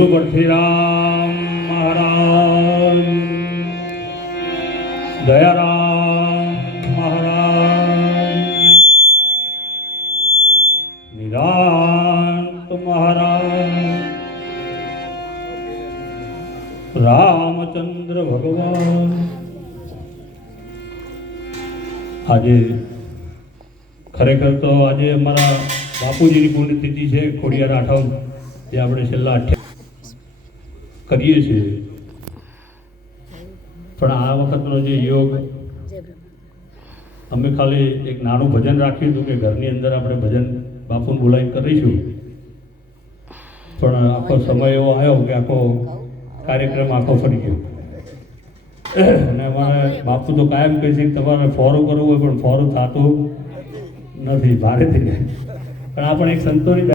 બોલો પરશુરામ મહારાજ, દયારામ મહારાજ, નિરાંત મહારાજ, રામચંદ્ર ભગવાન. આજે ખરેખર તો આજે અમારા બાપુજીની પુણ્યતિથિ છે, ખોડિયાર આઠમ, જે આપણે છેલ્લા 28 કરીએ છીએ. પણ આ વખતનો જે યોગ, અમે ખાલી એક નાનું ભજન રાખ્યું હતું કે ઘરની અંદર આપણે ભજન બાપુને બોલાવીને કરીશું. પણ આખો સમય એવો આવ્યો કે આખો કાર્યક્રમ આખો ફરી ગયો. અને અમારે બાપુ તો કાયમ કહે છે કે તમારે ફોરો કરવો હોય પણ ફોરો થતો નથી, ભારે થઈ જાય. પણ આ પણ એક સંતોની